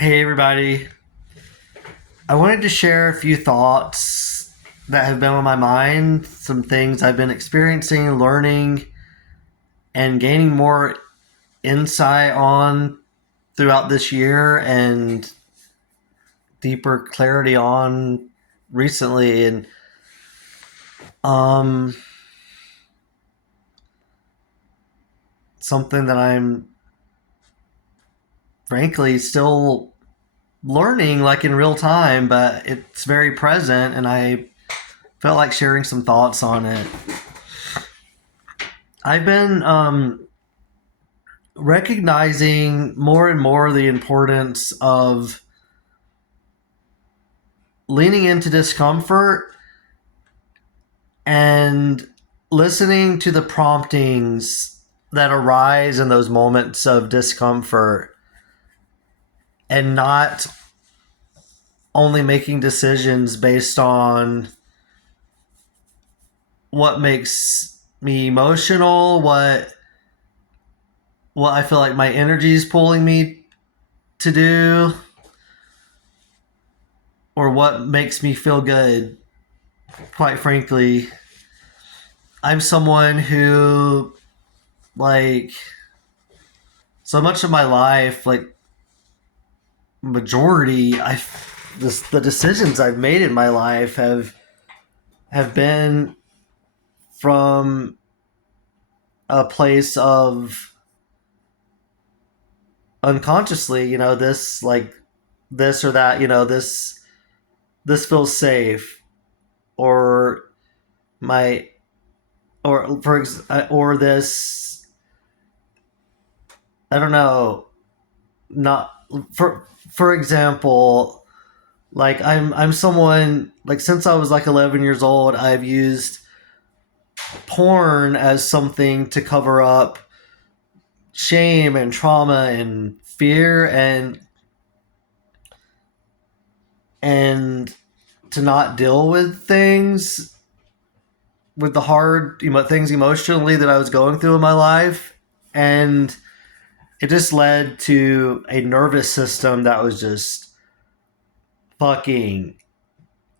Hey, everybody. I wanted to share a few thoughts that have been on my mind, some things I've been experiencing, learning, and gaining more insight on throughout this year and deeper clarity on recently. And um, something that I'm frankly still learning, like in real time, but it's very present, and I felt like sharing some thoughts on it. I've been recognizing more and more the importance of leaning into discomfort and listening to the promptings that arise in those moments of discomfort and not only making decisions based on what makes me emotional, what I feel like my energy is pulling me to do, or what makes me feel good. Quite frankly, I'm someone who, like, so much of my life, like majority, the decisions I've made in my life have been from a place of unconsciously, this or that, this feels safe, or my or this, I don't know, not for example, like I'm someone, like, since I was like 11 years old, I've used porn as something to cover up shame and trauma and fear, and to not deal with things, with the hard things emotionally that I was going through in my life. And it just led to a nervous system that was just fucking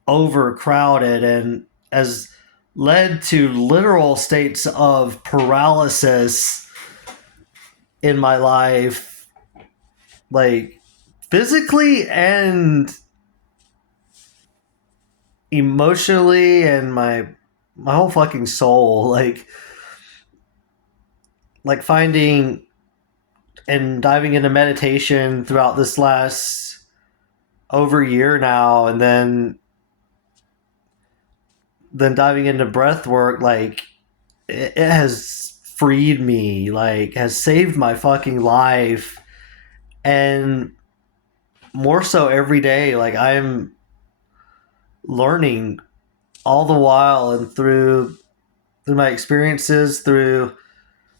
overcrowded, and has led to literal states of paralysis in my life, like physically and emotionally, and my whole fucking soul, like finding and diving into meditation throughout this last over a year now, and then diving into breath work, like it has freed me, like has saved my fucking life. And more so every day, like I'm learning all the while, and through my experiences, through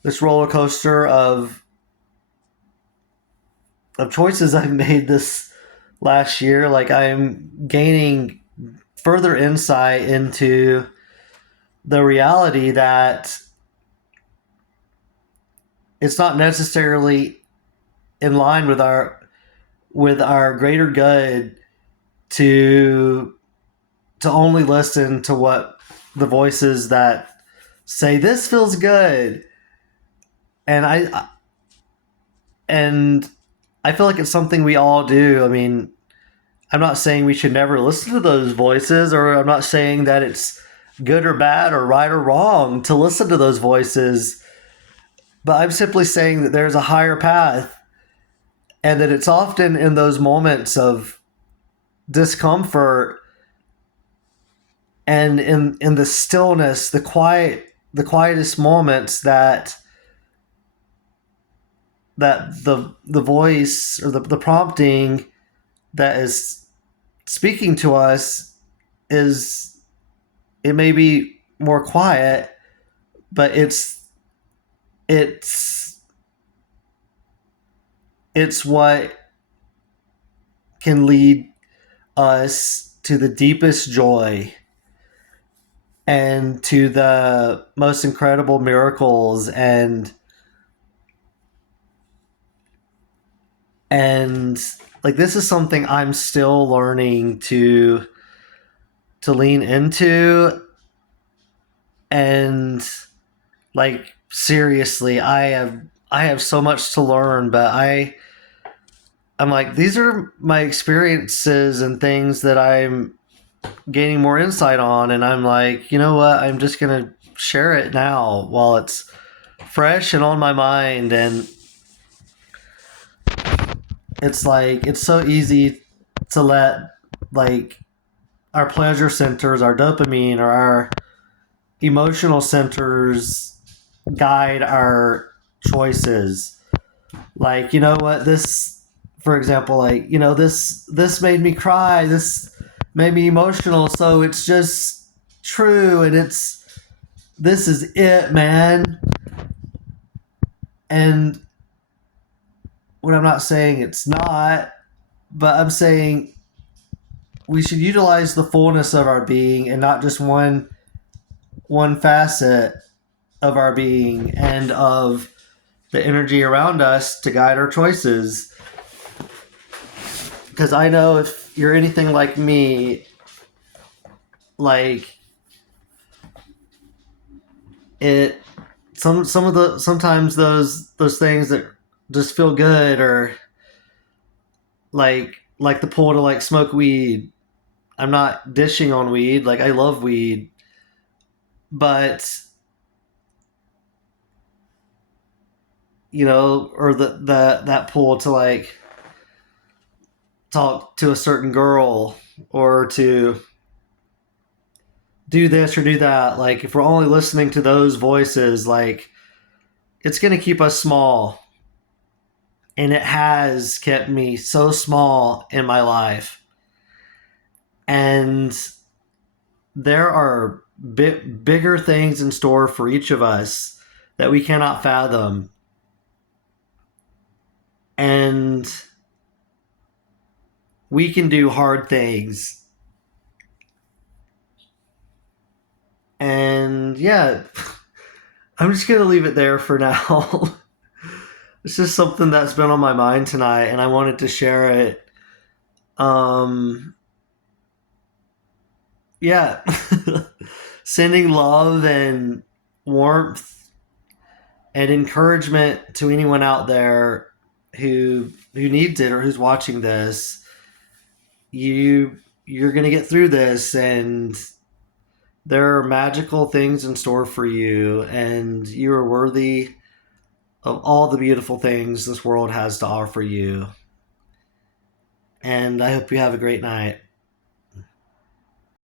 this roller coaster of choices I've made this last year, like I'm gaining further insight into the reality that it's not necessarily in line with our greater good to only listen to what the voices that say this feels good. And and I feel like it's something we all do. I mean, I'm not saying we should never listen to those voices, or I'm not saying that it's good or bad or right or wrong to listen to those voices, but I'm simply saying that there's a higher path, and that it's often in those moments of discomfort and in the stillness, the quietest moments, that the voice, or the prompting that is speaking to us, is, it may be more quiet, but it's it's what can lead us to the deepest joy and to the most incredible miracles, and like this is something I'm still learning to lean into. And like seriously, I have so much to learn, but I'm like, these are my experiences and things that I'm gaining more insight on, and I'm like, you know what, I'm just gonna share it now while it's fresh and on my mind. And it's like it's so easy to let like our pleasure centers, our dopamine, or our emotional centers guide our choices. Like, you know what, this, for example, like, you know, this made me cry, this made me emotional, so it's just true, and it's this is it, man. And what I'm not saying it's not, but I'm saying we should utilize the fullness of our being and not just one facet of our being and of the energy around us to guide our choices. Because I know if you're anything like me, like it, some of the sometimes those things that just feel good, or like the pull to like smoke weed. I'm not dishing on weed. Like, I love weed, but you know, or the that pull to like talk to a certain girl, or to do this or do that. Like, if we're only listening to those voices, like, it's going to keep us small. And it has kept me so small in my life. And there are bigger things in store for each of us that we cannot fathom. And we can do hard things. And yeah, I'm just going to leave it there for now. It's just something that's been on my mind tonight, and I wanted to share it. Um, yeah, sending love and warmth and encouragement to anyone out there who needs it or who's watching this. You're gonna get through this, and there are magical things in store for you, and you are worthy of all the beautiful things this world has to offer you. And I hope you have a great night.